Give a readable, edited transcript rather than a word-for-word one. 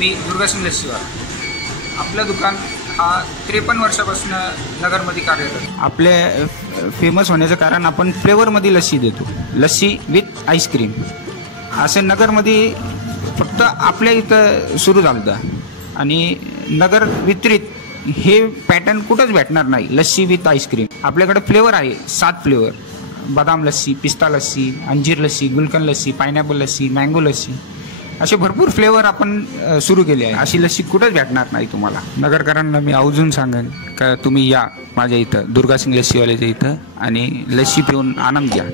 मी दुर्गासिंग लस्सीवाला. आपलं दुकान हा 53 वर्षापासून नगरमध्ये कार्यरत. आपले फेमस होण्याचं कारण आपण फ्लेवरमध्ये लस्सी देतो, लस्सी विथ आईस्क्रीम. असं नगरमध्ये फक्त आपल्या इथं सुरू झालं होतं आणि नगर वितरित हे पॅटर्न कुठंच भेटणार नाही. लस्सी विथ आईस्क्रीम आपल्याकडे फ्लेवर आहे 7 फ्लेवर: बदाम लस्सी, पिस्ता लस्सी, अंजीर लस्सी, गुलकंद लस्सी, पायनॅपल लस्सी, मँगो लस्सी, असे भरपूर फ्लेवर आपण सुरू केले आहे. अशी लस्सी कुठंच भेटणार नाही तुम्हाला. नगरकरांना मी आवर्जून सांगेन का तुम्ही या माझ्या इथं दुर्गासिंग लस्सीवाल्याच्या इथं आणि लस्सी पिऊन आनंद घ्या.